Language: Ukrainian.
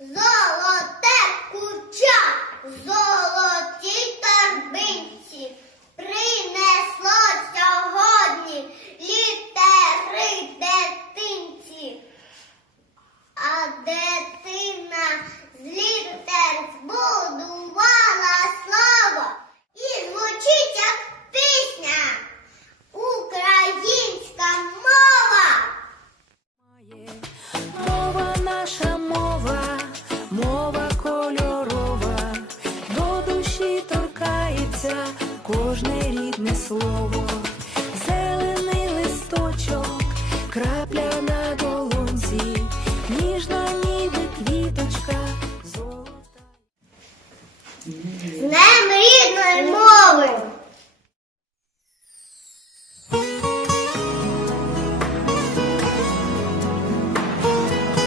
Зо слово, зелений листочок, крапля на долонці, ніжна ніби квіточка, золота.